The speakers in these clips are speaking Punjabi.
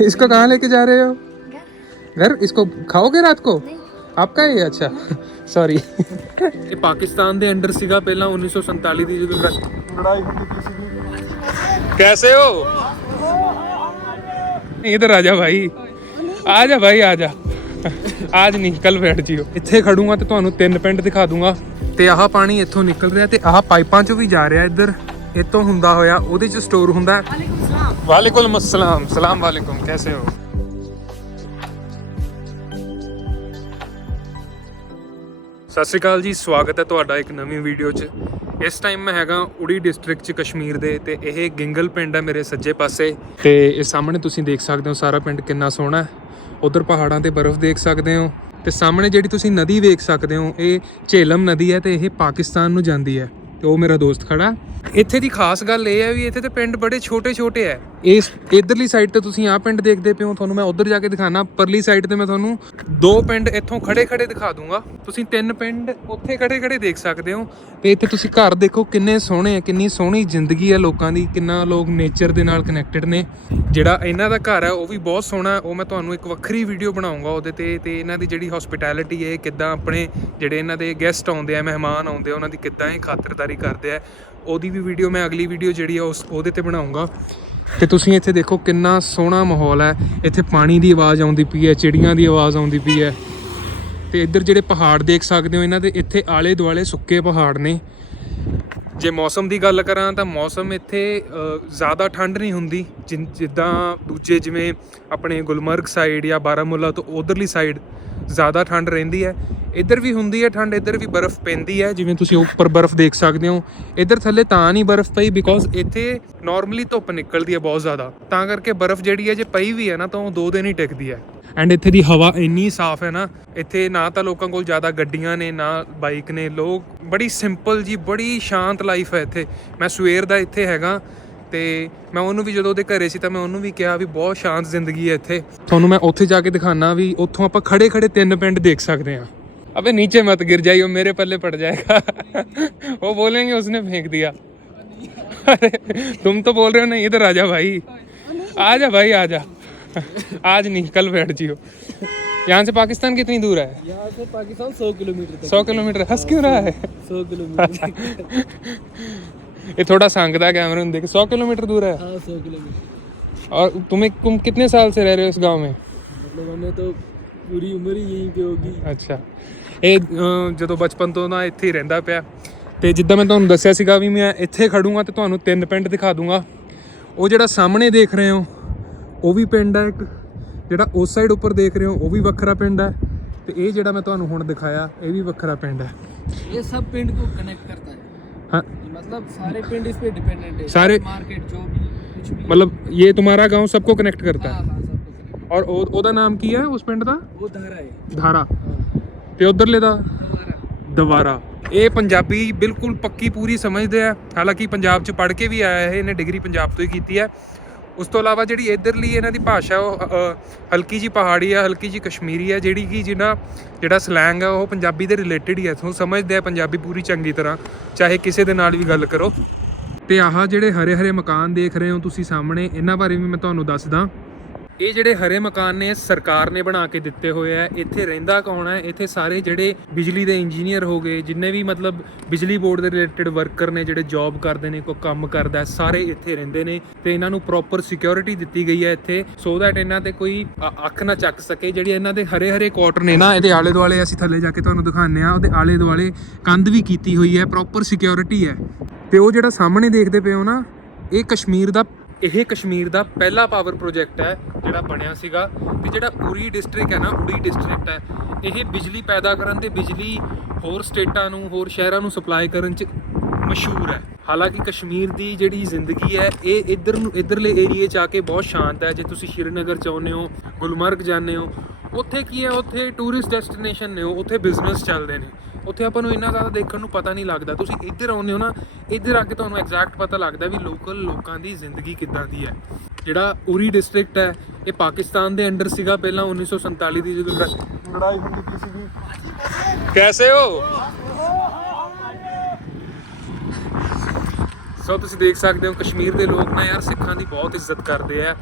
इसको कहाँ लेके जा रहे हो घर घर इसको खाओगे रात को नहीं ਆਪਕਾ ਹੀ ਅੱਛਾ ਸੌਰੀ ਇਹ ਪਾਕਿਸਤਾਨ ਦੇ ਅੰਡਰ ਸੀਗਾ ਪਹਿਲਾਂ 1947 ਦੀ ਜਦੋਂ ਲੜਾਈ ਹੁੰਦੀ ਪਈ ਸੀਗੀ ਕੈਸੇ ਹੋ ਇਧਰ ਆ ਜਾ ਭਾਈ ਆ ਜਾ ਭਾਈ ਆ ਜਾ ਅੱਜ ਨਹੀਂ ਕੱਲ ਬੈਠ ਜਿਓ ਇੱਥੇ ਖੜੂੰਗਾ ਤੇ ਤੁਹਾਨੂੰ ਤਿੰਨ ਪਿੰਡ ਦਿਖਾ ਦੂੰਗਾ ਤੇ ਆਹ ਪਾਣੀ ਇੱਥੋਂ ਨਿਕਲ ਰਿਹਾ ਤੇ ਆਹ ਪਾਈਪਾਂ ਚੋਂ ਵੀ ਜਾ ਰਿਹਾ ਇੱਧਰ ਇੱਥੋਂ ਹੁੰਦਾ ਹੋਇਆ ਉਹਦੇ ਚ ਸਟੋਰ ਹੁੰਦਾ वालेकुम सलाम ਵਾਲੇਕੁਮ ਅਸਲਾਮ ਸਲਾਮ ਵਾਲੇਕੁਮ ਕੈਸੇ ਹੋ ਸਤਿ ਸ਼੍ਰੀ ਅਕਾਲ ਜੀ ਸਵਾਗਤ ਹੈ ਤੁਹਾਡਾ ਇੱਕ ਨਵੀਂ ਵੀਡੀਓ 'ਚ ਇਸ ਟਾਈਮ ਮੈਂ ਹੈਗਾ ਉੜੀ ਡਿਸਟ੍ਰਿਕਟ 'ਚ ਕਸ਼ਮੀਰ ਦੇ ਤੇ ਇਹ ਗਿੰਗਲ ਪਿੰਡ ਹੈ ਮੇਰੇ ਸੱਜੇ ਪਾਸੇ ਤੇ ਇਹ ਸਾਹਮਣੇ ਤੁਸੀਂ ਦੇਖ ਸਕਦੇ ਹੋ ਸਾਰਾ ਪਿੰਡ ਕਿੰਨਾ ਸੋਹਣਾ ਹੈ ਉਧਰ ਪਹਾੜਾਂ ਤੇ ਬਰਫ਼ ਦੇਖ ਸਕਦੇ ਹੋ ਤੇ ਸਾਹਮਣੇ ਜਿਹੜੀ ਤੁਸੀਂ ਨਦੀ ਵੇਖ ਸਕਦੇ ਹੋ ਇਹ ਝੇਲਮ ਨਦੀ ਹੈ ਤੇ ਇਹ ਪਾਕਿਸਤਾਨ ਨੂੰ ਜਾਂਦੀ ਹੈ ਤੇ ਉਹ ਮੇਰਾ ਦੋਸਤ ਖੜਾ। ਇੱਥੇ ਦੀ ਖਾਸ ਗੱਲ ਇਹ ਹੈ ਵੀ ਇੱਥੇ ਤੇ ਪਿੰਡ ਬੜੇ ਛੋਟੇ ਛੋਟੇ ਹੈ। ਇਸ ਇਧਰਲੀ ਸਾਈਡ ਤੇ ਤੁਸੀਂ ਆਹ ਪਿੰਡ ਦੇਖਦੇ ਪਿਓ ਤੁਹਾਨੂੰ ਮੈਂ ਉਧਰ ਜਾ ਕੇ ਦਿਖਾਣਾ, ਪਰਲੀ ਸਾਈਡ ਤੇ ਮੈਂ ਤੁਹਾਨੂੰ ਦੋ ਪਿੰਡ ਇੱਥੋਂ ਖੜੇ ਖੜੇ ਦਿਖਾ ਦੂੰਗਾ। ਤੁਸੀਂ ਤਿੰਨ ਪਿੰਡ ਉੱਥੇ ਖੜੇ ਖੜੇ ਦੇਖ ਸਕਦੇ ਹੋ। ਤੇ ਇੱਥੇ ਤੁਸੀਂ ਘਰ ਦੇਖੋ ਕਿੰਨੇ ਸੋਹਣੇ ਆ ਕਿੰਨੀ ਸੋਹਣੀ ਜ਼ਿੰਦਗੀ ਹੈ ਲੋਕਾਂ ਦੀ, ਕਿੰਨਾ ਲੋਕ ਨੇਚਰ ਦੇ ਨਾਲ ਕਨੈਕਟਡ ਨੇ। ਜਿਹੜਾ ਇਹਨਾਂ ਦਾ ਘਰ ਹੈ, ਉਹ ਵੀ ਬਹੁਤ ਸੋਹਣਾ ਉਹ ਮੈਂ ਤੁਹਾਨੂੰ ਇੱਕ ਵੱਖਰੀ ਵੀਡੀਓ ਬਣਾਉਂਗਾ ਉਹਦੇ ਤੇ ਤੇ ਇਹਨਾਂ ਦੀ ਜਿਹੜੀ ਹਸਪਿਟੈਲਿਟੀ ਹੈ ਕਿੱਦਾਂ ਆਪਣੇ ਜਿਹੜੇ ਇਹਨਾਂ ਦੇ ਗੈਸਟ ਆਉਂਦੇ ਆ, ਮਹਿਮਾਨ ਆਉਂਦੇ ਆ, ਉਹਨਾਂ ਦੀ ਕਿੱਦਾਂ ਇਹ ਖਾਤਰਦਾਰੀ ਕਰਦੇ ਆ। ਉਹਦੀ ਵੀ ਵੀਡੀਓ ਮੈਂ ਅਗਲੀ ਵੀਡੀਓ ਜਿਹੜੀ ਆ, ਉਸ ਉਹਦੇ ਤੇ ਬਣਾਉਂਗਾ। ਤੇ ਤੁਸੀਂ ਇੱਥੇ ਦੇਖੋ ਕਿੰਨਾ ਸੋਹਣਾ ਮਾਹੌਲ ਹੈ ਇੱਥੇ ਪਾਣੀ ਦੀ ਆਵਾਜ਼ ਆਉਂਦੀ ਪਈ ਹੈ ਚਿੜੀਆਂ ਦੀ ਆਵਾਜ਼ ਆਉਂਦੀ ਪਈ ਹੈ ਤੇ ਇੱਧਰ ਜਿਹੜੇ ਪਹਾੜ ਦੇਖ ਸਕਦੇ ਹੋ, ਇਹਨਾਂ ਦੇ ਇੱਥੇ ਆਲੇ ਦੁਆਲੇ ਸੁੱਕੇ ਪਹਾੜ ਨੇ। ਜੇ ਮੌਸਮ ਦੀ ਗੱਲ ਕਰਾਂ ਤਾਂ ਮੌਸਮ ਇੱਥੇ ਜ਼ਿਆਦਾ ਠੰਡ ਨਹੀਂ ਹੁੰਦੀ। ਜਿਨ- ਜਿੱਦਾਂ ਦੂਜੇ ਜਿਵੇਂ ਆਪਣੇ ਗੁਲਮਰਗ ਸਾਈਡ ਜਾਂ ਬਾਰਾਮੂਲਾ ਤੋਂ ਉਧਰਲੀ ਸਾਈਡ ਜ਼ਿਆਦਾ ਠੰਡ ਰਹਿੰਦੀ ਹੈ। ਇੱਧਰ ਵੀ ਹੁੰਦੀ ਹੈ ਠੰਡ, ਇੱਧਰ ਵੀ ਬਰਫ਼ ਪੈਂਦੀ ਹੈ। ਜਿਵੇਂ ਤੁਸੀਂ ਉੱਪਰ ਬਰਫ਼ ਦੇਖ ਸਕਦੇ ਹੋ। ਇੱਧਰ ਥੱਲੇ ਤਾਂ ਨਹੀਂ ਬਰਫ਼ ਪਈ ਬਿਕੋਜ਼ ਇੱਥੇ ਨਾਰਮਲੀ ਧੁੱਪ ਨਿਕਲਦੀ ਹੈ ਬਹੁਤ ਜ਼ਿਆਦਾ। ਤਾਂ ਕਰਕੇ ਬਰਫ਼ ਜਿਹੜੀ ਹੈ, ਜੇ ਪਈ ਵੀ ਹੈ ਨਾ, ਤਾਂ ਉਹ ਦੋ ਦਿਨ ਹੀ ਟਿਕਦੀ ਹੈ। ਐਂਡ ਇੱਥੇ ਦੀ ਹਵਾ ਇੰਨੀ ਸਾਫ਼ ਹੈ ਨਾ, ਇੱਥੇ ਨਾ ਤਾਂ ਲੋਕਾਂ ਕੋਲ ਜ਼ਿਆਦਾ ਗੱਡੀਆਂ ਨੇ, ਨਾ ਬਾਈਕ ਨੇ। ਲੋਕ ਬੜੀ ਸਿੰਪਲ ਜੀ, ਬੜੀ ਸ਼ਾਂਤ ਲਾਈਫ ਹੈ ਇੱਥੇ। ਮੈਂ ਸਵੇਰ ਦਾ ਇੱਥੇ ਹੈਗਾ। ਤੇ ਮੈਂ ਉਹਨੂੰ ਵੀ ਜਦੋਂ ਉਹਦੇ ਘਰੇ ਸੀ ਤਾਂ ਮੈਂ ਉਹਨੂੰ ਵੀ ਕਿਹਾ ਵੀ ਬਹੁਤ ਸ਼ਾਂਤ ਜ਼ਿੰਦਗੀ ਹੈ ਇੱਥੇ ਤੁਹਾਨੂੰ ਮੈਂ ਉੱਥੇ ਜਾ ਕੇ ਦਿਖਾਣਾ ਵੀ ਉੱਥੋਂ ਆਪਾਂ ਖੜੇ ਖੜੇ ਤਿੰਨ ਪਿੰਡ ਦੇਖ ਸਕਦੇ ਹਾਂ अबे नीचे मत गिर जाइयो मेरे पल्ले पड़ जाएगा वो बोलेंगे उसने फेंक दिया अरे तुम तो बोल रहे हो ना इधर आ जा भाई आ जा भाई आ जा आज नहीं कल बैठ जियो यहाँ से पाकिस्तान कितनी दूर है यहाँ से पाकिस्तान 100 किलोमीटर तक सौ किलोमीटर हंस क्यों रहा है 100 किलोमीटर ये थोड़ा सांगदा कैमरा देख सौ किलोमीटर दूर है हाँ 100 किलोमीटर और तुम्हें तुम कितने साल से रह रहे हो इस गांव में मतलब हमें तो पूरी उम्र ही यहीं पे होगी ਅੱਛਾ ਇਹ ਅ, ਜਦੋਂ ਬਚਪਨ ਤੋਂ ਨਾ ਇੱਥੇ ਹੀ ਰਹਿੰਦਾ ਪਿਆ ਤੇ ਜਿੱਦਾਂ ਮੈਂ ਤੁਹਾਨੂੰ ਦੱਸਿਆ ਸੀਗਾ ਵੀ ਮੈਂ ਇੱਥੇ ਖੜੂੰਗਾ ਤੇ ਤੁਹਾਨੂੰ ਤਿੰਨ ਪਿੰਡ ਦਿਖਾ ਦੂੰਗਾ ਉਹ ਜਿਹੜਾ ਸਾਹਮਣੇ ਦੇਖ ਰਹੇ ਹੋ ਉਹ ਵੀ ਪਿੰਡ ਹੈ ਇੱਕ ਜਿਹੜਾ ਉਸ ਸਾਈਡ ਉੱਪਰ ਦੇਖ ਰਹੇ ਹੋ ਉਹ ਵੀ ਵੱਖਰਾ ਪਿੰਡ ਹੈ ਤੇ ਇਹ ਜਿਹੜਾ ਮੈਂ ਤੁਹਾਨੂੰ ਹੁਣ ਦਿਖਾਇਆ ਇਹ ਵੀ ਵੱਖਰਾ ਪਿੰਡ ਹੈ ये सब पिंड को कनेक्ट करता है ਹਾਂ मतलब सारे पिंड इस पे डिपेंडेंट है सारे- मार्केट जो भी कुछ भी ਮਤਲਬ ਇਹ ਤੁਹਾਡਾ गांव सबको कनेक्ट करता हाँ है हाँ सबको connect- ਔਰ ਉਹ- ਉਹਦਾ ਨਾਮ ਕੀ ਹੈ ਉਸ ਪਿੰਡ ਦਾ वो धारा है ਧਾਰਾ हाँ ਤੇ ਉਧਰਲੇ ਦਾ धारा ਦੁਬਾਰਾ ਇਹ ਪੰਜਾਬੀ ਬਿਲਕੁਲ ਪੱਕੀ ਪੂਰੀ ਸਮਝਦੇ ਆ ਹਾਲਾਂਕਿ ਪੰਜਾਬ ਚ ਪੜ੍ਹ ਕੇ ਵੀ ਆਇਆ ਹੈ ਇਹਨੇ ਡਿਗਰੀ ਪੰਜਾਬ ਤੋਂ ਹੀ ਕੀਤੀ ਹੈ ਉਸ ਤੋਂ ਇਲਾਵਾ ਜਿਹੜੀ ਇਧਰਲੀ ਇਹਨਾਂ ਦੀ ਭਾਸ਼ਾ ਉਹ ਹਲਕੀ ਜੀ ਪਹਾੜੀ ਆ, ਹਲਕੀ ਜੀ ਕਸ਼ਮੀਰੀ ਆ, ਜਿਹੜੀ ਕਿ ਜਿਹਨਾਂ ਜਿਹੜਾ ਸਲੈਂਗ ਆ, ਉਹ ਪੰਜਾਬੀ ਦੇ ਰਿਲੇਟਡ ਹੀ ਹੈ ਤੁਹਾਨੂੰ ਸਮਝਦੇ ਆ ਪੰਜਾਬੀ ਪੂਰੀ ਚੰਗੀ ਤਰ੍ਹਾਂ, ਚਾਹੇ ਕਿਸੇ ਦੇ ਨਾਲ ਵੀ ਗੱਲ ਕਰੋ। ਤੇ ਆਹ ਜਿਹੜੇ ਹਰੇ ਹਰੇ ਮਕਾਨ ਦੇਖ ਰਹੇ ਹੋ ਤੁਸੀਂ ਸਾਹਮਣੇ, ਇਹਨਾਂ ਬਾਰੇ ਵੀ ਮੈਂ ਤੁਹਾਨੂੰ ਦੱਸਦਾ। ਇਹ ਜਿਹੜੇ ਹਰੇ ਮਕਾਨ ਨੇ ਸਰਕਾਰ ਨੇ ਬਣਾ ਕੇ ਦਿੱਤੇ ਹੋਏ ਆ। ਇੱਥੇ ਰਹਿੰਦਾ ਕੌਣ ਹੈ ਇੱਥੇ ਸਾਰੇ ਜਿਹੜੇ ਬਿਜਲੀ ਦੇ ਇੰਜੀਨੀਅਰ ਹੋ ਗਏ, ਜਿੰਨੇ ਵੀ ਮਤਲਬ ਬਿਜਲੀ ਬੋਰਡ ਦੇ ਰਿਲੇਟਡ ਵਰਕਰ ਨੇ, ਜਿਹੜੇ ਜੌਬ ਕਰਦੇ ਨੇ, ਕੋਈ ਕੰਮ ਕਰਦਾ ਸਾਰੇ ਇੱਥੇ ਰਹਿੰਦੇ ਨੇ ਤੇ ਇਹਨਾਂ ਨੂੰ ਪ੍ਰੋਪਰ ਸਿਕਿਉਰਿਟੀ ਦਿੱਤੀ ਗਈ ਹੈ ਇੱਥੇ ਸੋ ਦੈਟ ਇਹਨਾਂ ਤੇ ਕੋਈ ਅੱਖ ਨਾ ਚੱਕ ਸਕੇ। ਜਿਹੜੀ ਇਹਨਾਂ ਦੇ ਹਰੇ ਹਰੇ ਕੁਆਟਰ ਨੇ ਨਾ, ਇਹਦੇ ਆਲੇ ਦੁਆਲੇ ਅਸੀਂ ਥੱਲੇ ਜਾ ਕੇ ਤੁਹਾਨੂੰ ਦਿਖਾਉਂਦੇ ਆ ਉਹਦੇ ਆਲੇ ਦੁਆਲੇ ਕੰਧ ਵੀ ਕੀਤੀ ਹੋਈ ਹੈ ਪ੍ਰੋਪਰ ਸਿਕਿਉਰਿਟੀ ਹੈ। ਤੇ ਉਹ ਜਿਹੜਾ ਸਾਹਮਣੇ ਦੇਖਦੇ ਪਏ ਹੋ ਨਾ, ਇਹ ਕਸ਼ਮੀਰ ਦਾ ਇਹ ਕਸ਼ਮੀਰ ਦਾ ਪਹਿਲਾ ਪਾਵਰ ਪ੍ਰੋਜੈਕਟ ਹੈ ਜਿਹੜਾ ਬਣਿਆ ਸੀਗਾ ਤੇ ਜਿਹੜਾ ਉਰੀ ਡਿਸਟ੍ਰਿਕਟ ਹੈ ਨਾ ਉਰੀ ਡਿਸਟ੍ਰਿਕਟ ਹੈ। ਇਹ ਬਿਜਲੀ ਪੈਦਾ ਕਰਨ ਤੇ ਬਿਜਲੀ ਹੋਰ ਸਟੇਟਾਂ ਨੂੰ ਹੋਰ ਸ਼ਹਿਰਾਂ ਨੂੰ ਸਪਲਾਈ ਕਰਨ 'ਚ ਮਸ਼ਹੂਰ ਹੈ। ਹਾਲਾਂਕਿ ਕਸ਼ਮੀਰ ਦੀ ਜਿਹੜੀ ਜ਼ਿੰਦਗੀ ਹੈ ਇਹ ਇੱਧਰ ਨੂੰ ਇੱਧਰਲੇ ਏਰੀਏ 'ਚ ਆ ਕੇ ਬਹੁਤ ਸ਼ਾਂਤ ਹੈ। ਜੇ ਤੁਸੀਂ ਸ਼੍ਰੀਨਗਰ ਚਾਹੁੰਦੇ ਹੋ ਗੁਲਮਰਗ ਜਾਂਦੇ ਹੋ ਉੱਥੇ ਕੀ ਹੈ ਉੱਥੇ ਟੂਰਿਸਟ ਡੈਸਟੀਨੇਸ਼ਨ ਨੇ ਉਹ, ਉੱਥੇ ਬਿਜ਼ਨਸ ਚੱਲਦੇ ਨੇ। ਉੱਥੇ ਆਪਾਂ ਨੂੰ ਇੰਨਾ ਜ਼ਿਆਦਾ ਦੇਖਣ ਨੂੰ ਪਤਾ ਨਹੀਂ ਲੱਗਦਾ। ਤੁਸੀਂ ਇੱਧਰ ਆਉਂਦੇ ਹੋ ਨਾ ਇੱਧਰ ਆ ਕੇ ਤੁਹਾਨੂੰ ਐਗਜ਼ੈਕਟ ਪਤਾ ਲੱਗਦਾ ਵੀ ਲੋਕਲ ਲੋਕਾਂ ਦੀ ਜ਼ਿੰਦਗੀ ਕਿੱਦਾਂ ਦੀ ਹੈ। ਜਿਹੜਾ ਉਰੀ ਡਿਸਟ੍ਰਿਕਟ ਹੈ ਇਹ ਪਾਕਿਸਤਾਨ ਦੇ ਅੰਡਰ ਸੀਗਾ ਪਹਿਲਾਂ 1947 ਦੀ ਜਦੋਂ ਲੜ- ਲੜਾਈ ਹੁੰਦੀ ਪਈ ਸੀਗੀ। ਕੈਸੇ ਹੋ? ਸੋ ਤੁਸੀਂ ਦੇਖ ਸਕਦੇ ਹੋ ਕਸ਼ਮੀਰ ਦੇ ਲੋਕ ਨਾ ਯਾਰ ਸਿੱਖਾਂ ਦੀ ਬਹੁਤ ਇੱਜ਼ਤ ਕਰਦੇ ਆ।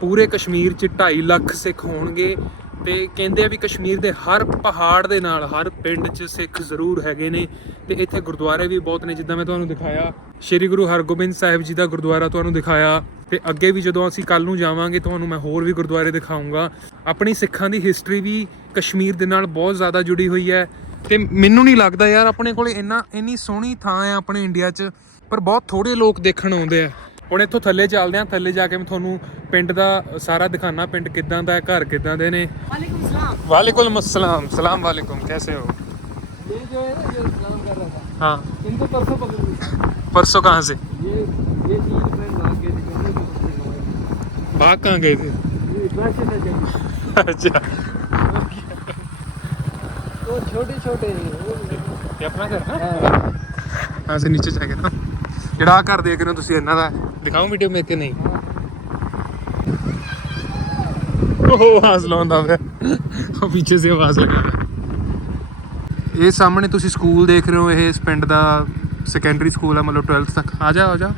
ਪੂਰੇ ਕਸ਼ਮੀਰ 'ਚ 2.5 ਲੱਖ ਸਿੱਖ ਹੋਣਗੇ। ਤੇ ਕਹਿੰਦੇ ਆ ਵੀ ਕਸ਼ਮੀਰ ਦੇ ਹਰ ਪਹਾੜ ਦੇ ਨਾਲ, ਹਰ ਪਿੰਡ 'ਚ ਸਿੱਖ ਜ਼ਰੂਰ ਹੈਗੇ ਨੇ ਤੇ ਇੱਥੇ ਗੁਰਦੁਆਰੇ ਵੀ ਬਹੁਤ ਨੇ, ਜਿੱਦਾਂ ਮੈਂ ਤੁਹਾਨੂੰ ਦਿਖਾਇਆ। ਸ਼੍ਰੀ ਗੁਰੂ ਹਰਗੋਬਿੰਦ ਸਾਹਿਬ ਜੀ ਦਾ ਗੁਰਦੁਆਰਾ ਤੁਹਾਨੂੰ ਦਿਖਾਇਆ ਤੇ ਅੱਗੇ ਵੀ ਜਦੋਂ ਅਸੀਂ ਕੱਲ ਨੂੰ ਜਾਵਾਂਗੇ, ਤੁਹਾਨੂੰ ਮੈਂ ਹੋਰ ਵੀ ਗੁਰਦੁਆਰੇ ਦਿਖਾਉਂਗਾ। ਆਪਣੀ ਸਿੱਖਾਂ ਦੀ ਹਿਸਟਰੀ ਵੀ ਕਸ਼ਮੀਰ ਦੇ ਨਾਲ ਬਹੁਤ ਜ਼ਿਆਦਾ ਜੁੜੀ ਹੋਈ ਹੈ ਤੇ ਮੈਨੂੰ ਨਹੀਂ ਲੱਗਦਾ ਯਾਰ ਆਪਣੇ ਕੋਲ ਇੰਨਾ, ਇੰਨੀ ਸੋਹਣੀ ਥਾਂ ਹੈ ਆਪਣੇ ਇੰਡੀਆ 'ਚ, ਪਰ ਬਹੁਤ ਥੋੜੇ ਲੋਕ ਦੇਖਣ ਆਉਂਦੇ ਆ। ਹੁਣ ਇੱਥੋਂ ਥੱਲੇ ਚੱਲਦੇ ਆ ਥੱਲੇ ਜਾ ਕੇ ਮੈਂ ਤੁਹਾਨੂੰ ਪਿੰਡ ਦਾ ਸਾਰਾ ਦਿਖਾਣਾ ਪਿੰਡ ਕਿੱਦਾਂ ਦਾ ਹੈ ਘਰ ਕਿੱਦਾਂ ਦੇ ਨੇ वालेकुम सलाम वालेकुम अस्सलाम सलाम वालेकुम कैसे हो ये जो है ना जो सलाम कर रहा था हाँ इनको परसों पकड़ ली परसों कहाँ से ये ये तीन फ्रेंड भाग गए थे कहने को पकड़ गए। भाग कहाँ गए थे ये इतना से था जब अच्छा वो छोटे छोटे वो ये अपना घर ना हाँ ਹਾਂ ਸੇ ਨੀਚੇ ਜਾ ਕੇ ਨਾ ਜਿਹੜਾ ਆਹ ਘਰ ਦੇਖ ਰਹੇ ਹੋ ਤੁਸੀਂ ਇਹਨਾਂ ਦਾ ਦਿਖਾਉਂ ਵੀਡੀਓ ਮੇਰੇ ਕੇ ਨਹੀਂ। ਉਹ ਆਵਾਜ਼ ਲਾਉਂਦਾ ਵੇ ਉਹ ਪਿੱਛੇ ਸੇ ਆਵਾਜ਼ ਲਗਾ ਰਿਹਾ। ਇਹ ਸਾਹਮਣੇ ਤੁਸੀਂ ਸਕੂਲ ਦੇਖ ਰਹੇ ਹੋ, ਇਹ ਇਸ ਪਿੰਡ ਦਾ ਸੈਕੰਡਰੀ ਸਕੂਲ ਆ, ਮਤਲਬ 12th ਤੱਕ। ਆ ਜਾ ਆ ਜਾ।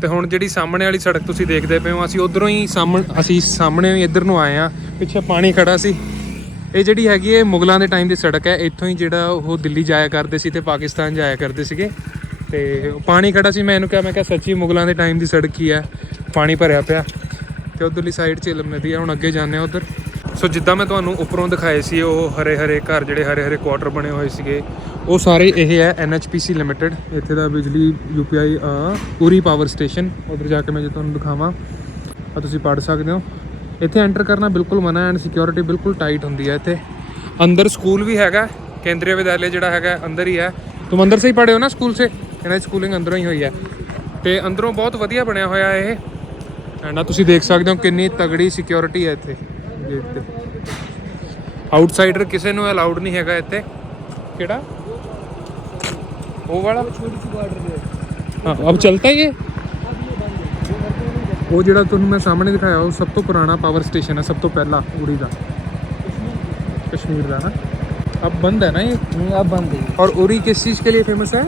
ਤੇ ਹੁਣ ਜਿਹੜੀ ਸਾਹਮਣੇ ਵਾਲੀ ਸੜਕ ਤੁਸੀਂ ਦੇਖਦੇ ਪਏ ਹੋ, ਅਸੀਂ ਉਧਰੋਂ ਹੀ ਸਾਹਮਣੇ, ਅਸੀਂ ਸਾਹਮਣੇ ਹੀ ਇੱਧਰ ਨੂੰ ਆਏ ਆ ਪਿੱਛੇ ਪਾਣੀ ਖੜਾ ਸੀ। ਇਹ ਜਿਹੜੀ ਹੈਗੀ ਹੈ, ਮੁਗਲਾਂ ਦੇ ਟਾਈਮ ਦੀ ਸੜਕ ਹੈ। ਇੱਥੋਂ ਹੀ ਜਿਹੜਾ ਉਹ ਦਿੱਲੀ ਜਾਇਆ ਕਰਦੇ ਸੀ ਤੇ ਪਾਕਿਸਤਾਨ ਜਾਇਆ ਕਰਦੇ ਸੀਗੇ। ਤੇ ਪਾਣੀ ਖੜਾ ਸੀ, ਮੈਂ ਇਹਨੂੰ ਕਿਹਾ, ਮੈਂ ਕਿਹਾ, ਸੱਚੀ ਮੁਗਲਾਂ ਦੇ ਟਾਈਮ ਦੀ ਸੜਕ ਹੀ ਹੈ ਪਾਣੀ ਭਰਿਆ ਪਿਆ। ਤੇ ਉਧਰਲੀ ਸਾਈਡ ਝੇਲਮ ਨਦੀ ਹੈ ਹੁਣ ਅੱਗੇ ਜਾਂਦੇ ਆ ਉਧਰ। ਸੋ ਜਿੱਦਾਂ ਮੈਂ ਤੁਹਾਨੂੰ ਉੱਪਰੋਂ ਦਿਖਾਏ ਸੀ, ਉਹ ਹਰੇ ਹਰੇ ਘਰ, ਜਿਹੜੇ ਹਰੇ ਹਰੇ ਕੁਆਟਰ ਬਣੇ ਹੋਏ ਸੀਗੇ, ਉਹ ਸਾਰੇ ਇਹ ਹੈ ਐਨਐਚਪੀਸੀ ਲਿਮਟਿਡ ਇੱਥੇ ਦਾ ਬਿਜਲੀ ਯੂਪੀਆਈ ਪੂਰੀ ਪਾਵਰ ਸਟੇਸ਼ਨ ਉਧਰ ਜਾ ਕੇ ਮੈਂ ਜੇ ਤੁਹਾਨੂੰ ਦਿਖਾਵਾਂ ਆ ਤੁਸੀਂ ਪੜ ਸਕਦੇ ਹੋ। ਇੱਥੇ ਐਂਟਰ ਕਰਨਾ ਬਿਲਕੁਲ ਮਨਾ ਐਂਡ ਸਿਕਿਉਰਿਟੀ ਬਿਲਕੁਲ ਟਾਈਟ ਹੁੰਦੀ ਹੈ ਇੱਥੇ। ਅੰਦਰ ਸਕੂਲ ਵੀ ਹੈਗਾ, ਕੇਂਦਰੀ ਵਿਦਿਆਲਿਆ ਜਿਹੜਾ ਹੈਗਾ, ਅੰਦਰ ਹੀ ਹੈ। ਤੁਮ ਅੰਦਰ ਸੇ ਹੀ ਪੜ੍ਹੇ ਹੋ ਨਾ ਸਕੂਲ ਸੇ? ਇਹਨਾਂ ਦੀ ਸਕੂਲਿੰਗ ਅੰਦਰੋਂ ਹੀ ਹੋਈ ਹੈ ਤੇ ਅੰਦਰੋਂ ਬਹੁਤ ਵਧੀਆ ਬਣਿਆ ਹੋਇਆ ਇਹ ਐਂਡ ਆ ਤੁਸੀਂ ਦੇਖ ਸਕਦੇ ਹੋ ਕਿੰਨੀ ਤਗੜੀ ਸਿਕਿਉਰਿਟੀ ਹੈ ਇੱਥੇ ਗੇਟ ਤੇ ਆਊਟਸਾਈਡਰ ਕਿਸੇ ਨੂੰ ਅਲਾਉਡ ਨਹੀਂ ਹੈਗਾ ਇੱਥੇ ਕਿਹੜਾ ਉਹ ਵਾਲਾ छोटी सी बॉर्डर है ਹਾਂ ਅਬ ਚਲਤਾ ਹੈ ਇਹ अब ये बंद है ये हरते नहीं जाते ਉਹ ਜਿਹੜਾ ਤੁਹਾਨੂੰ ਮੈਂ ਸਾਹਮਣੇ ਦਿਖਾਇਆ ਉਹ ਸਭ ਤੋਂ ਪੁਰਾਣਾ ਪਾਵਰ ਸਟੇਸ਼ਨ ਹੈ ਸਭ ਤੋਂ ਪਹਿਲਾ ਉੜੀ ਦਾ कश्मीर का ना अब बंद है ना ये अब बंद है और उरी किस चीज के लिए फेमस है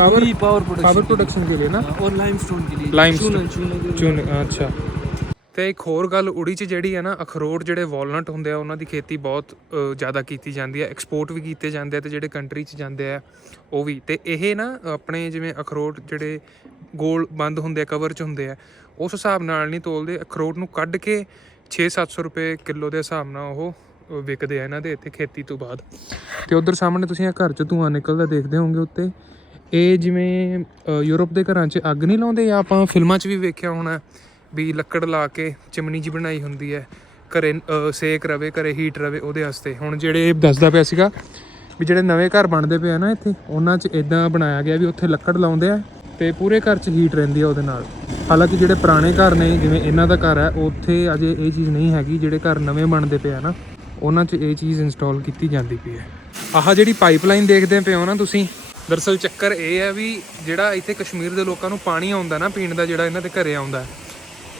पावर पूरी पावर प्रोडक्शन पावर प्रोडक्शन के लिए ना और लाइमस्टोन के लिए Limestone। चूना चूना के लिए। ਚੂਨ ਅੱਛਾ ਤੇ ਇੱਕ ਹੋਰ ਗੱਲ ਉੜੀ 'ਚ ਜਿਹੜੀ ਹੈ ਨਾ ਅਖਰੋਟ ਜਿਹੜੇ ਵਾਲਨਟ ਹੁੰਦੇ ਆ ਉਹਨਾਂ ਦੀ ਖੇਤੀ ਬਹੁਤ ਅ, ਜ਼ਿਆਦਾ ਕੀਤੀ ਜਾਂਦੀ ਹੈ ਐਕਸਪੋਰਟ ਵੀ ਕੀਤੇ ਜਾਂਦੇ ਆ ਤੇ ਜਿਹੜੇ ਕੰਟਰੀ 'ਚ ਜਾਂਦੇ ਆ ਉਹ ਵੀ ਤੇ ਇਹ ਨਾ ਆਪਣੇ ਜਿਵੇਂ ਅਖਰੋਟ ਜਿਹੜੇ ਗੋਲ ਬੰਦ ਹੁੰਦੇ ਆ ਕਵਰ 'ਚ ਹੁੰਦੇ ਆ ਉਸ ਹਿਸਾਬ ਨਾਲ ਨਹੀਂ ਤੋਲਦੇ ਅਖਰੋਟ ਨੂੰ ਕੱਢ ਕੇ 6-700 ਰੁਪਏ ਕਿਲੋ ਦੇ ਹਿਸਾਬ ਨਾਲ ਉਹ ਅ, ਵਿਕਦੇ ਆ ਇਹਨਾਂ ਦੇ ਇੱਥੇ ਖੇਤੀ ਤੋਂ ਬਾਅਦ ਤੇ ਉਧਰ ਸਾਹਮਣੇ ਤੁਸੀਂ ਇਹ ਘਰ 'ਚ ਧੂਆਂ ਨਿਕਲਦਾ ਦੇਖਦੇ ਹੋਵੋਗੇ ਉੱਤੇ ਇਹ ਜਿਵੇਂ ਅ, ਯੂਰਪ ਦੇ ਘਰਾਂ 'ਚ ਅੱਗ ਨਹੀਂ ਲਾਉਂਦੇ ਜਾਂ ਆਪਾਂ ਫਿਲਮਾਂ 'ਚ ਵੀ ਵੇਖਿਆ ਹੋਣਾ ਵੀ ਲੱਕੜ ਲਾ ਕੇ ਚਿਮਨੀ ਜੀ ਬਣਾਈ ਹੁੰਦੀ ਹੈ ਘਰੇ ਸੇਕ ਰਵੇ ਘਰੇ ਹੀਟ ਰਵੇ ਉਹਦੇ ਵਾਸਤੇ। ਹੁਣ ਜਿਹੜੇ ਇਹ ਦੱਸਦਾ ਪਿਆ ਸੀਗਾ ਵੀ ਜਿਹੜੇ ਨਵੇਂ ਘਰ ਬਣਦੇ ਪਏ ਆ ਨਾ ਇੱਥੇ ਉਹਨਾਂ 'ਚ ਇਦਾਂ ਬਣਾਇਆ ਗਿਆ ਵੀ ਉੱਥੇ ਲੱਕੜ ਲਾਉਂਦੇ ਆ ਤੇ ਪੂਰੇ ਘਰ 'ਚ ਹੀਟ ਰਹਿੰਦੀ ਆ ਉਹਦੇ ਨਾਲ। ਹਾਲਾਂਕਿ ਜਿਹੜੇ ਪੁਰਾਣੇ ਘਰ ਨੇ ਜਿਵੇਂ ਇਹਨਾਂ ਦਾ ਘਰ ਹੈ ਉੱਥੇ ਅਜੇ ਇਹ ਚੀਜ਼ ਨਹੀਂ ਹੈਗੀ ਜਿਹੜੇ ਘਰ ਨਵੇਂ ਬਣਦੇ ਪਏ ਆ ਨਾ ਉਹਨਾਂ 'ਚ ਇਹ ਚੀਜ਼ ਇੰਸਟਾਲ ਕੀਤੀ ਜਾਂਦੀ ਪਈ ਹੈ। ਆਹ ਜਿਹੜੀ ਪਾਈਪਲਾਈਨ ਦੇਖਦੇ ਪਏ ਹੋ ਨਾ ਤੁਸੀਂ ਦਰਸਲ ਚੱਕਰ ਇਹ ਹੈ ਵੀ ਜਿਹੜਾ ਇੱਥੇ ਕਸ਼ਮੀਰ ਦੇ ਲੋਕਾਂ ਨੂੰ ਪਾਣੀ ਆਉਂਦਾ ਨਾ ਪੀਣ ਦਾ ਜਿਹੜਾ ਇਹਨਾਂ ਦੇ ਘਰੇ ਆਉਂਦਾ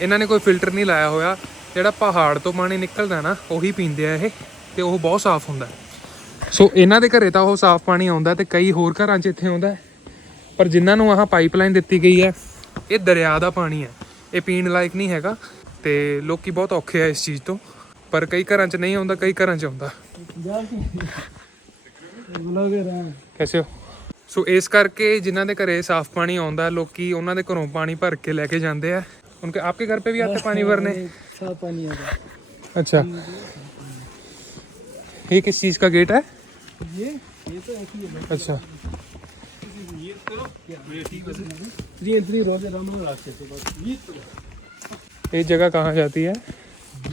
ਇਹਨਾਂ ਨੇ ਕੋਈ ਫਿਲਟਰ ਨਹੀਂ ਲਾਇਆ ਹੋਇਆ। ਜਿਹੜਾ ਪਹਾੜ ਤੋਂ ਪਾਣੀ ਨਿਕਲਦਾ ਨਾ ਉਹੀ ਪੀਂਦੇ ਆ ਇਹ ਤੇ ਉਹ ਬਹੁਤ ਸਾਫ਼ ਹੁੰਦਾ ਸੋ ਇਹਨਾਂ ਦੇ ਘਰੇ ਤਾਂ ਉਹ ਸਾਫ਼ ਪਾਣੀ ਆਉਂਦਾ ਤੇ ਕਈ ਹੋਰ ਘਰਾਂ 'ਚ ਇੱਥੇ ਆਉਂਦਾ ਪਰ ਜਿਨ੍ਹਾਂ ਨੂੰ ਆਹ ਪਾਈਪਲਾਈਨ ਦਿੱਤੀ ਗਈ ਹੈ ਇਹ ਦਰਿਆ ਦਾ ਪਾਣੀ ਹੈ। ਇਹ ਪੀਣ ਲਾਇਕ ਨਹੀਂ ਹੈਗਾ ਤੇ ਲੋਕੀ ਬਹੁਤ ਔਖੇ ਆ ਇਸ ਚੀਜ਼ ਤੋਂ। ਪਰ ਕਈ ਘਰਾਂ 'ਚ ਨਹੀਂ ਆਉਂਦਾ ਕਈ ਘਰਾਂ 'ਚ ਆਉਂਦਾ। ਕੈਸੇ ਹੋ? ਸੋ ਇਸ ਕਰਕੇ ਜਿਨ੍ਹਾਂ ਦੇ ਘਰੇ ਸਾਫ਼ ਪਾਣੀ ਆਉਂਦਾ ਲੋਕੀ ਉਹਨਾਂ ਦੇ ਘਰੋਂ ਪਾਣੀ ਭਰ ਕੇ ਲੈ ਕੇ ਜਾਂਦੇ ਆ ਉਨਕੇ ਆਪਕੇ ਘਰ पे भी आते पानी भरने साफ पानी आता है अच्छा ये किस चीज का गेट है ये ये तो ऐसी है अच्छा थ्री एंड थ्री रोज राम रास्ते से बस ये तो ये जगह कहाँ जाती है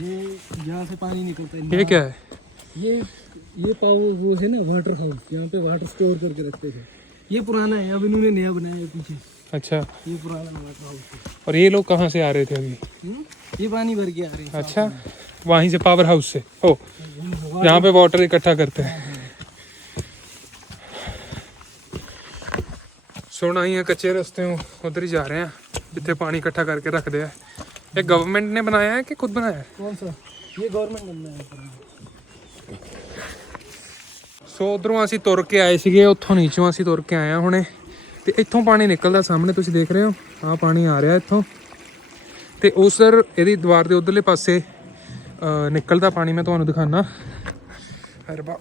ये यहाँ से पानी निकलता है ये क्या है ये ये पावर वो है ना वाटर हाउस यहाँ पे वाटर स्टोर करके रखते थे ये पुराना है अब इन्होंने नया बनाया है पीछे अच्छा ये पुराना वाटर हाउस है और ये लोग कहाँ से आ रहे थे अभी हम्म? ये पानी भर के आ रहे हैं अच्छा वहीं से पावर हाउस से ओ यहाँ पे वाटर इकट्ठा करते हैं ਸੁਣਾ ਹੀ ਆ ਕੱਚੇ ਰਸਤਿਓਂ ਉਧਰ ਹੀ ਜਾ ਰਹੇ ਆ ਜਿੱਥੇ ਪਾਣੀ ਇਕੱਠਾ ਕਰਕੇ ਰੱਖਦੇ ਆ ਇਹ ਗਵਰਨਮੈਂਟ ਨੇ ਬਣਾਇਆ ਹੈ ਕਿ ਖੁਦ ਬਣਾਇਆ ਹੈ कौन सा ये गवर्नमेंट ने बनाया है पुराना। ਸੋ ਉਧਰੋਂ ਅਸੀਂ ਤੁਰ ਕੇ ਆਏ ਸੀਗੇ, ਉੱਥੋਂ ਨੀਚੋਂ ਅਸੀਂ ਤੁਰ ਕੇ ਆਏ ਆ ਹੁਣੇ। ਤੇ ਇੱਥੋਂ ਪਾਣੀ ਨਿਕਲਦਾ ਸਾਹਮਣੇ, ਤੁਸੀਂ ਦੇਖ ਰਹੇ ਹੋ? ਆਹ ਪਾਣੀ ਆ ਰਿਹਾ ਇੱਥੋਂ। ਤੇ ਸਰ, ਇਹਦੀ ਦੀਵਾਰ ਦੇ ਉਧਰਲੇ ਪਾਸੇ ਨਿਕਲਦਾ ਪਾਣੀ, ਮੈਂ ਤੁਹਾਨੂੰ ਦਿਖਾਣਾ ਅਰਬਾ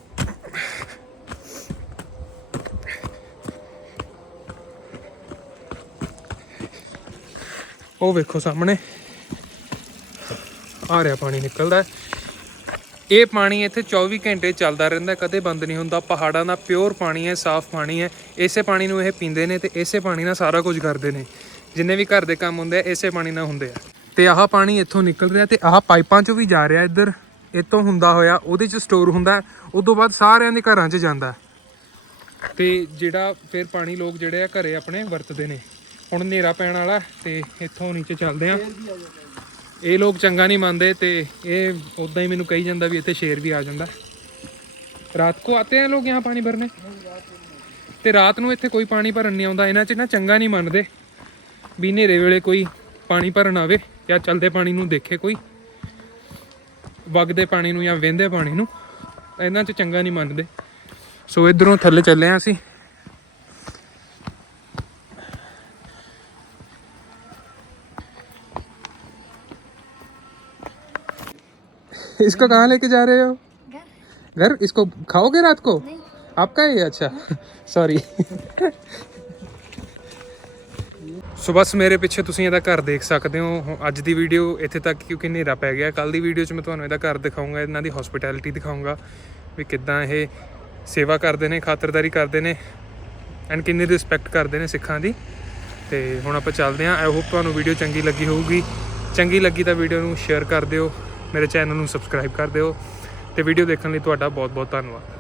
ਉਹ ਵੇਖੋ ਸਾਹਮਣੇ। ਆ ਰਿਹਾ ਪਾਣੀ ਨਿਕਲਦਾ। ਇਹ ਪਾਣੀ ਇੱਥੇ 24 ਘੰਟੇ ਚੱਲਦਾ ਰਹਿੰਦਾ, ਕਦੇ ਬੰਦ ਨਹੀਂ ਹੁੰਦਾ। ਪਹਾੜਾਂ ਦਾ ਪਿਓਰ ਪਾਣੀ ਹੈ, ਸਾਫ਼ ਪਾਣੀ ਹੈ। ਇਸੇ ਪਾਣੀ ਨੂੰ ਇਹ ਪੀਂਦੇ ਨੇ ਤੇ ਇਸੇ ਪਾਣੀ ਨਾਲ ਸਾਰਾ ਕੁਝ ਕਰਦੇ ਨੇ। ਜਿੰਨੇ ਵੀ ਘਰ ਦੇ ਕੰਮ ਹੁੰਦੇ ਆ, ਇਸੇ ਪਾਣੀ ਨਾਲ ਹੁੰਦੇ ਆ। ਤੇ ਆਹ ਪਾਣੀ ਇੱਥੋਂ ਨਿਕਲ ਰਿਹਾ ਤੇ ਆਹ ਪਾਈਪਾਂ 'ਚੋਂ ਵੀ ਜਾ ਰਿਹਾ ਇੱਧਰ। ਇੱਥੋਂ ਹੁੰਦਾ ਹੋਇਆ, ਉਹਦੇ 'ਚ ਸਟੋਰ ਹੁੰਦਾ ਉਸ ਤੋਂ ਬਾਅਦ ਸਾਰਿਆਂ ਦੇ ਘਰਾਂ 'ਚ ਜਾਂਦਾ ਤੇ ਜਿਹੜਾ ਫਿਰ ਪਾਣੀ ਲੋਕ ਜਿਹੜੇ ਆ, ਘਰੇ ਆਪਣੇ ਵਰਤਦੇ ਨੇ। ਹੁਣ ਹਨੇਰਾ ਪੈਣ ਵਾਲਾ ਤੇ ਇੱਥੋਂ ਨੀਚੇ ਚੱਲਦੇ ਆ। ਇਹ ਲੋਕ ਚੰਗਾ ਨਹੀਂ ਮੰਨਦੇ ਤੇ ਇਹ ਉਦਾਂ ਹੀ ਮੈਨੂੰ ਕਹੀ ਜਾਂਦਾ ਵੀ ਇੱਥੇ ਸ਼ੇਰ ਵੀ ਆ ਜਾਂਦਾ। ਰਾਤ ਕੋ ਆਤੇ ਆ ਲੋਕ ਯਹਾਂ ਪਾਣੀ ਭਰਨੇ? ਤੇ ਰਾਤ ਨੂੰ ਇੱਥੇ ਕੋਈ ਪਾਣੀ ਭਰਨ ਨਹੀਂ ਆਉਂਦਾ, ਇਹਨਾਂ 'ਚ ਨਾ ਚੰਗਾ ਨਹੀਂ ਮੰਨਦੇ ਵੀ ਹਨੇਰੇ ਵੇਲੇ ਕੋਈ ਪਾਣੀ ਭਰਨ ਆਵੇ ਜਾਂ ਚਲਦੇ ਪਾਣੀ ਨੂੰ ਦੇਖੇ ਕੋਈ, ਵਗਦੇ ਪਾਣੀ ਨੂੰ ਜਾਂ ਵਹਿੰਦੇ ਪਾਣੀ ਨੂੰ, ਇਹਨਾਂ 'ਚ ਚੰਗਾ ਨਹੀਂ ਮੰਨਦੇ। ਸੋ ਇਧਰੋਂ ਥੱਲੇ ਚੱਲੇ ਆਂ ਅਸੀਂ। इसको कहाँ लेके जा रहे हो घर इसको खाओगे रात को आपका है ये अच्छा सॉरी ਸੋ ਬਸ ਮੇਰੇ ਪਿੱਛੇ ਤੁਸੀਂ ਇਹਦਾ ਘਰ ਦੇਖ ਸਕਦੇ ਹੋ ਹੁਣ ਅੱਜ ਦੀ ਵੀਡੀਓ ਇੱਥੇ ਤੱਕ ਕਿਉਂਕਿ ਹਨੇਰਾ ਪੈ ਗਿਆ ਕੱਲ ਦੀ ਵੀਡੀਓ 'ਚ ਮੈਂ ਤੁਹਾਨੂੰ ਇਹਦਾ ਘਰ ਦਿਖਾਉਂਗਾ ਇਹਨਾਂ ਦੀ ਹਸਪਿਟੈਲਿਟੀ ਦਿਖਾਉਂਗਾ ਵੀ ਕਿੱਦਾਂ ਇਹ ਸੇਵਾ ਕਰਦੇ ਨੇ ਖਾਤਰਦਾਰੀ ਕਰਦੇ ਨੇ ਐਂਡ ਕਿੰਨੀ ਰਿਸਪੈਕਟ ਕਰਦੇ ਨੇ ਸਿੱਖਾਂ ਦੀ ਤੇ ਹੁਣ ਆਪਾਂ ਚੱਲਦੇ ਹਾਂ ਆਈ ਹੋਪ ਤੁਹਾਨੂੰ ਵੀਡੀਓ ਚੰਗੀ ਲੱਗੀ ਹੋਊਗੀ ਚੰਗੀ ਲੱਗੀ ਤਾਂ ਵੀਡੀਓ ਨੂੰ ਸ਼ੇਅਰ ਕਰ ਦਿਓ ਮੇਰੇ ਚੈਨਲ ਨੂੰ ਸਬਸਕ੍ਰਾਈਬ ਕਰ ਦਿਓ ਤੇ ਵੀਡੀਓ ਦੇਖਣ ਲਈ ਤੁਹਾਡਾ ਬਹੁਤ ਬਹੁਤ ਧੰਨਵਾਦ।